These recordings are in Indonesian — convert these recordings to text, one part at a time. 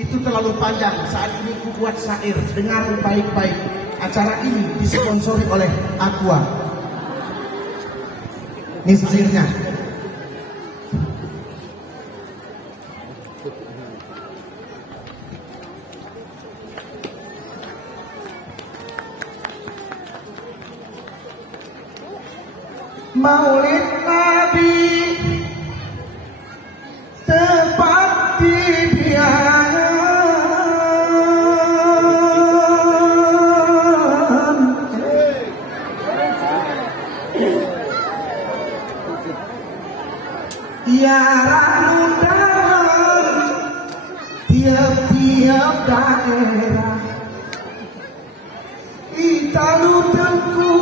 Itu terlalu panjang. Saat ini ku buat syair. Dengar baik-baik. Acara ini disponsori oleh Aqua. Ini syairnya. Maulid Nabi tepat di biangan, tiara undangan tiap-tiap daerah. Kita lupaku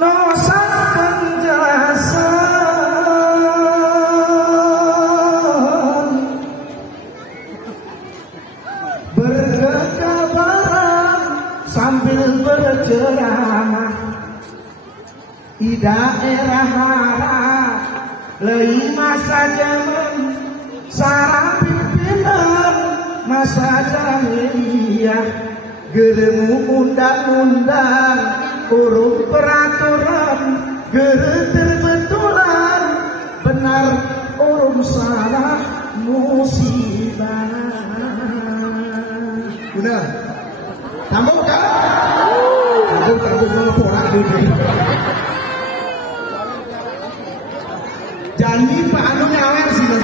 nosa sambil berceramah di daerah harap lima saja sarang pimpinan masa jahiliyah geremu undang-undang urut peraturan gere terbetulan benar urun salah musibah. Udah tambah kan? Tambah pola dulu. Janji Pak Anu nyawer sih.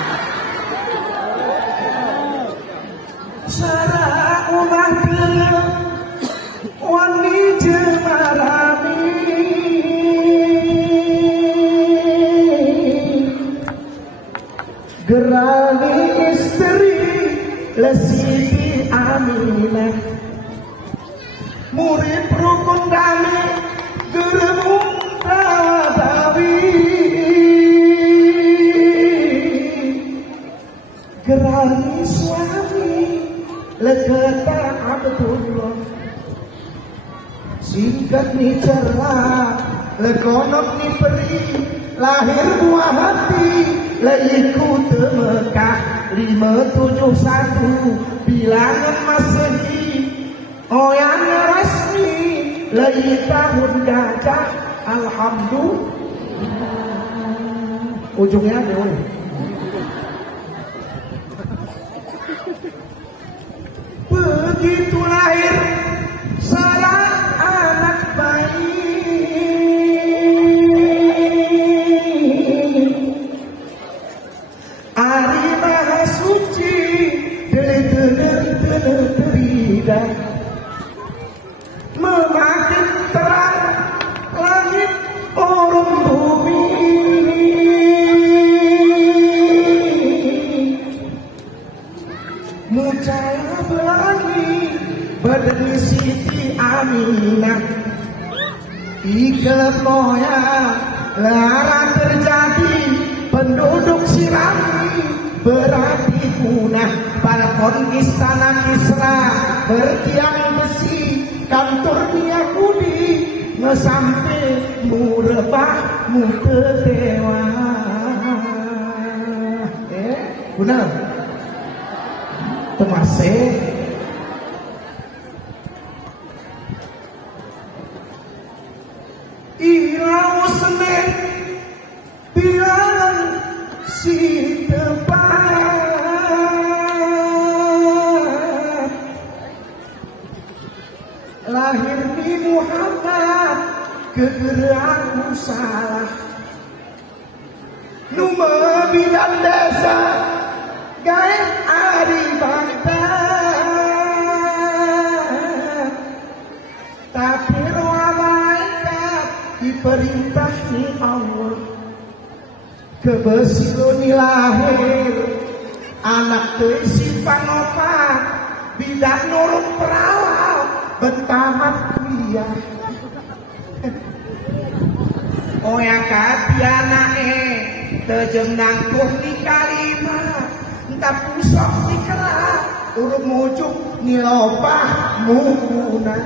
Sarah umah gelap wani jemarami gerani istri Lesibi Aminah murid rukun kami geremung tadawi gerani suami legata Abdullah singkat ni cerah legonok ni peri lahir buah hati laiku temekah 571 bilangan Masehi oh yang resmi lagi tahun gajah alhamdulillah ujungnya dewe begitu lahir saya anak bayi Ari Maha Suci dele-dele-dele-dele memakin terang langit orang bumi mucaya belangi badani Siti Aminah ikhlas moya lara terjadi penduduk Sirami berarti punah balkon istana Kisra bertiang besi kantor Yahudi ngesampe murebah mutetewa benar temase ilau semen bilang si depan lahir di Muhammad kegeraku salah Numa bidang desa gaib ari Baghdad tapi roh malaikat diperintah ni Allah kebesiloni lahir anak teisi panopat bidak nurut perawat bentamat pria oh ya kati anake tejem nangkuh di kalimat entah pusok di kerak urut mujuk nilopah mukunah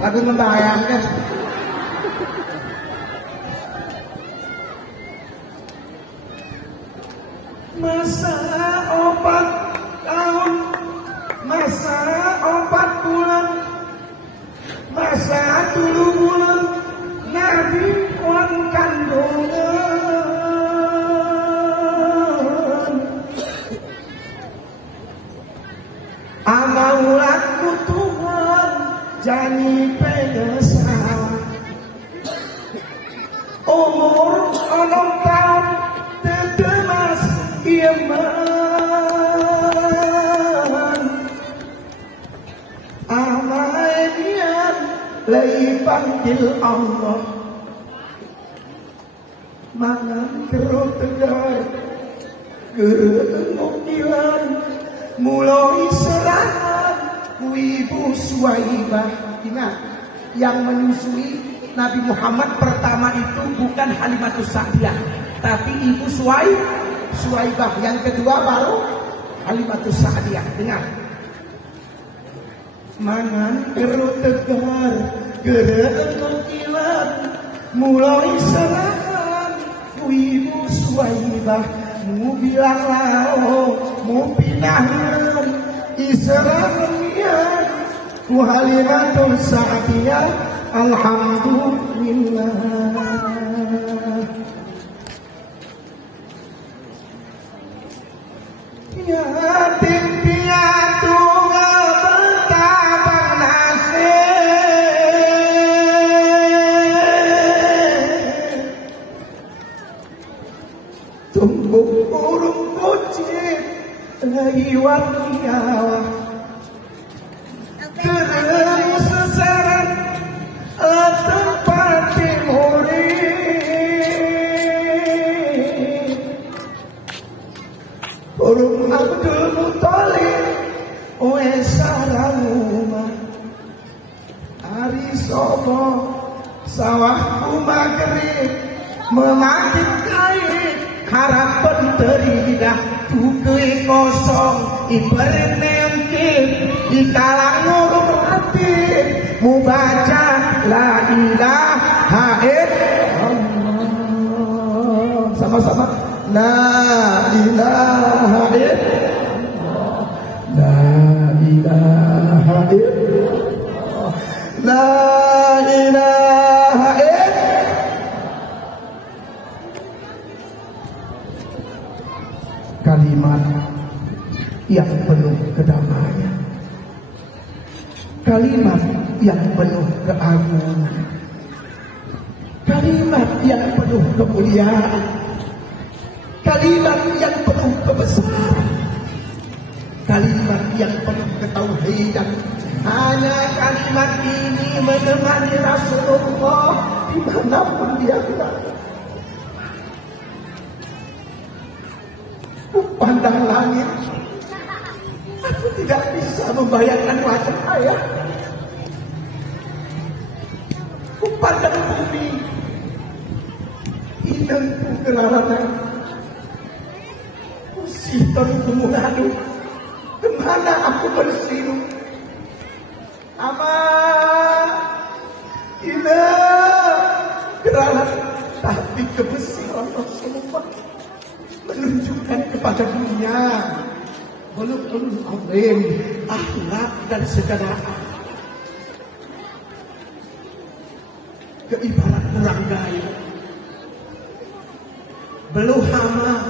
lagu membayangkan Masa 4 tahun, masa 4 bulan, masa 3 bulan, Nabi wan kandungan. Amaulatku Tuhan jani pengesal. Umur 6 tahun tetemas iman. Amaian lay panggil Allah. Mangan kerut tegar kemukilan mulai serangan Ibu Suwaibah. Ingat, yang menyusui Nabi Muhammad pertama itu bukan Halimatus Sa'diyah, tapi Ibu Suwaibah. Yang kedua baru Halimatus Sa'diyah. Dengar. Mangan kerut tegar kemukilan mulai serangan Ibu Suwaibah. Mu bilang lao, mu pinahan Isra'iyah ku Halimatus Sa'diyah. Alhamdulillah. Yatim piatu bertabang nasib, tumbuk burung kucing lewat nyawa, terus seseret tempat timuri. Burung Abdul Muthalib saranguma hari sobo sawahku maghrib mematik kain harapan teridah tuke kosong ibarat nengkit di kalang ngurung hati mu baca la ilaha illallah. Sama-sama la ilaha illallah, la ilaha illallah, la ilaha illallah. Kalimat yang penuh kedamaian, kalimat yang penuh keagungan, kalimat yang penuh kemuliaan, kalimat yang penuh kebesaran, kalimat yang penuh ketauhidan. Hanya kalimat ini menemani Rasulullah dimanapun dia berada. Pandang langit, aku tidak bisa membayangkan wajah ayah. Pandang bumi, inangku kelaranan. Sitor kemunadu, kemana aku bersiru? Ama, ina, kerana tapi kebesaran Rasulullah menunjukkan kepada dunia walaupun azim akhlak dan sejarah. Keibarat orang gaya, belum hama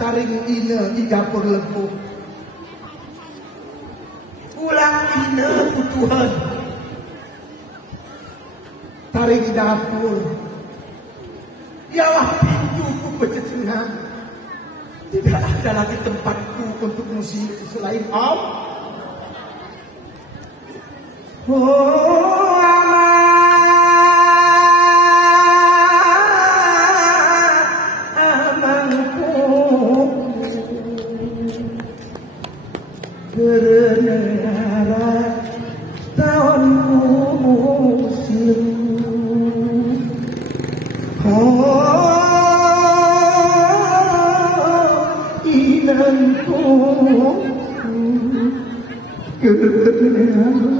taring ina di dapur lembut, ulang ina Tuhan taring dapur, dialah pintuku pececenghan, tidak ada lagi tempatku untuk musik selain Allah. Kerenara tahunku musim, inanku kerenara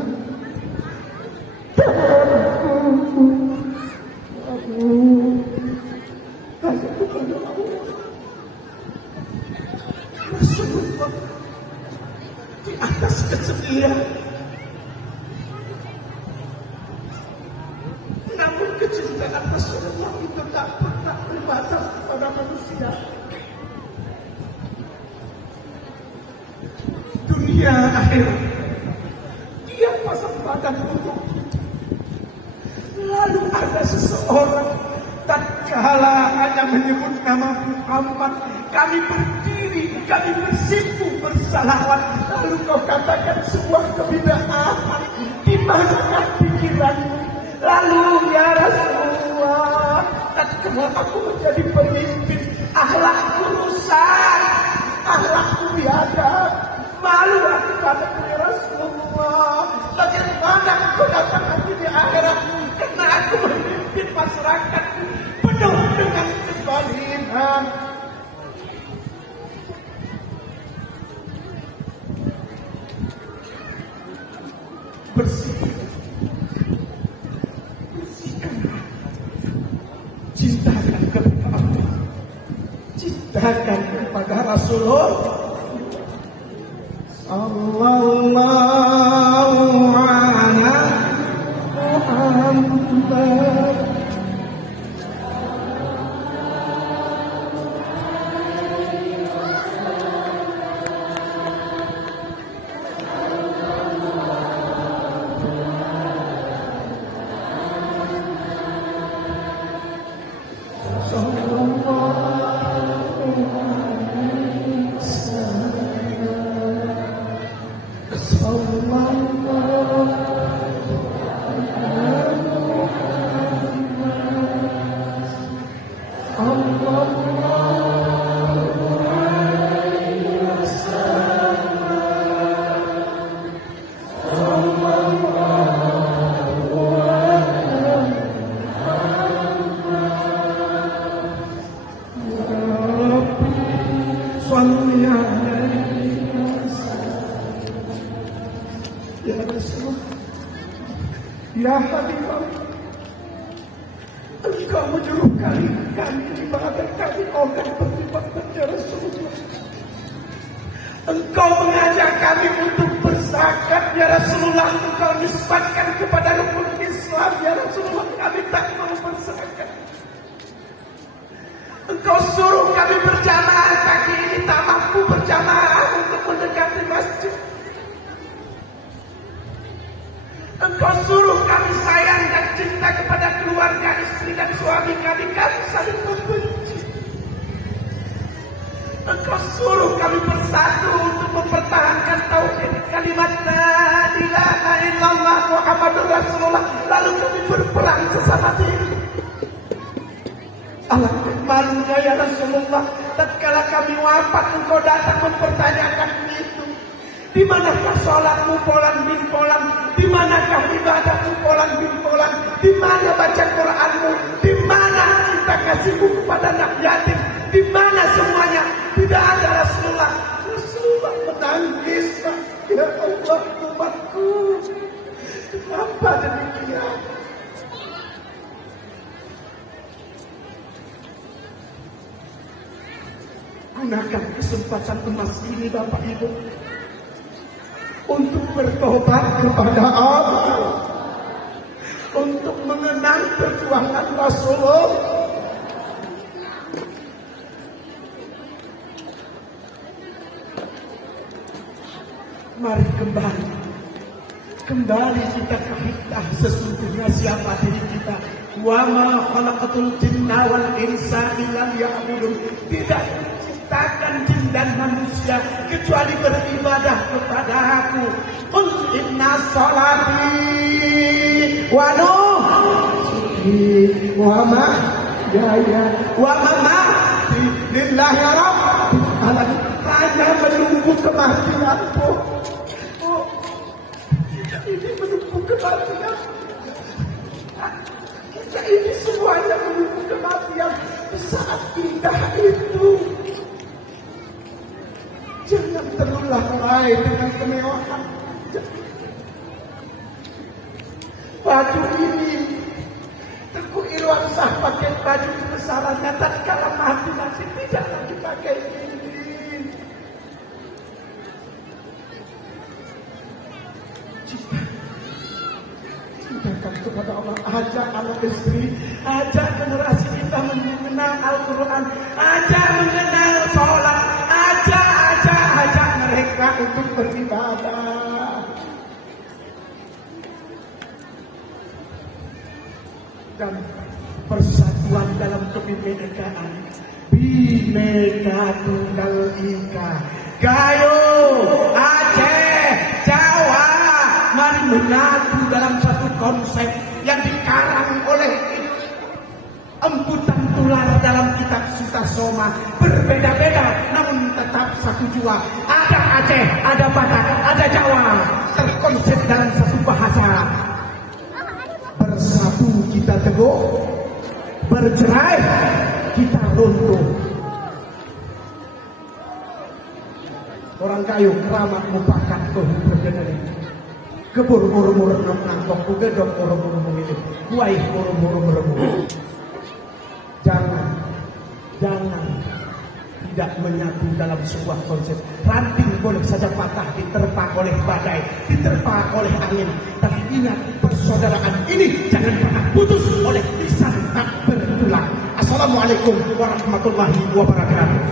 tahunku. Rasulullah di atas kesedihan. Namun kecintaan Rasulullah itu tak pernah berbatas kepada manusia. Dunia akhirat dia pasang badan untuk. Lalu ada seseorang tatkala hanya menyebut nama Muhammad, kami berdiri, kami bersimpu bersalawat. Lalu kau katakan sebuah kebidaan, di manakah pikiranmu? Lalu ya Rasulullah, tatkala aku menjadi pemimpin, akhlakku rusak, akhlakku biadab, malu aku padamu ya Rasulullah. Bagaimana aku datang nanti di akhirat? Karena aku memimpin masyarakat penuh dengan kezaliman. Bersihkanlah, cintakan kepada Allah, cintakan kepada Rasulullah sallallahu alaihi Muhammad. Ya Habibah, engkau menyuruh kami ibadah kami akan pertimbangkan ya Rasulullah. Engkau mengajak kami untuk berzakat ya Rasulullah. Engkau nisbatkan kepada rukun Islam ya Rasulullah. Kami tak mau berzakat. Engkau suruh kami berjamaah, kaki ini tak mampu berjamaah untuk mendekati masjid. Engkau suruh kami sayang dan cinta kepada keluarga, istri dan suami kami saling membenci. Engkau suruh kami bersatu untuk mempertahankan tauhid kalimat la ilaha illallah Muhammadur Rasulullah. Lalu kami berperang sesama diri. Alangkah malunya ya Rasulullah, tatkala kami wafat engkau datang mempertanyakan itu. Di manakah sholatmu polang bin polang? Di manakah ibadahmu polang bin polang? Di mana baca Quranmu? Di mana kita kasihmu kepada anak yatim? Di mana semuanya? Tidak ada Rasulullah. Rasulullah menangis. Ya Allah, umatku, kenapa demikian? Gunakan kesempatan emas ini Bapak Ibu untuk bertobat kepada Allah, untuk mengenang perjuangan Rasulullah. Mari kembali kita ke hikmah sesungguhnya siapa diri kita. Wa ma khalaqatul jinna wal insa illa liya'budun. Tidak diciptakan jin dan manusia kecuali beribadah kepada Aku. Qul inna sholati wa nusuki wa mahyaya wa mamati lillahi rabbil alamin. Hanya menunggu kematianku. Oh, ini menunggu kematian. Kita ini semuanya menunggu kematian. Saat indah itu, jangan terulah raih dengan kemewahan. Baju ini Tengku Irwansah pakai baju kebesarannya, tatkala mati nanti tidak lagi pakai ini. ajak anak istri, ajak generasi kita mengenal Al-Quran, ajak mengenal sholat, ajak mereka untuk beribadah. Dan persatuan dalam kebinekaan, Bhinneka Tunggal Ika. Gayo, Aceh, Jawa, mari menyatu dalam satu konsep yang dikarang oleh emputan tular dalam kitab Sutasoma. Berbeda-beda namun tetap satu jua. Ada Aceh, ada Batak, ada Jawa, terkonsep dalam satu bahasa. Bersatu kita teguh, bercerai kita runtuh. Orang kayu keramat mupakat tuh berdenari. Kebur murmur nangkok kugedok murmur memilih. Kuai murmur meremuk. Jangan tidak menyatu dalam sebuah konsep. Ranting boleh saja patah diterpa oleh badai, diterpa oleh angin. Tapi ingat, persaudaraan ini jangan pernah putus oleh lisan tak bertulang. Assalamualaikum warahmatullahi wabarakatuh.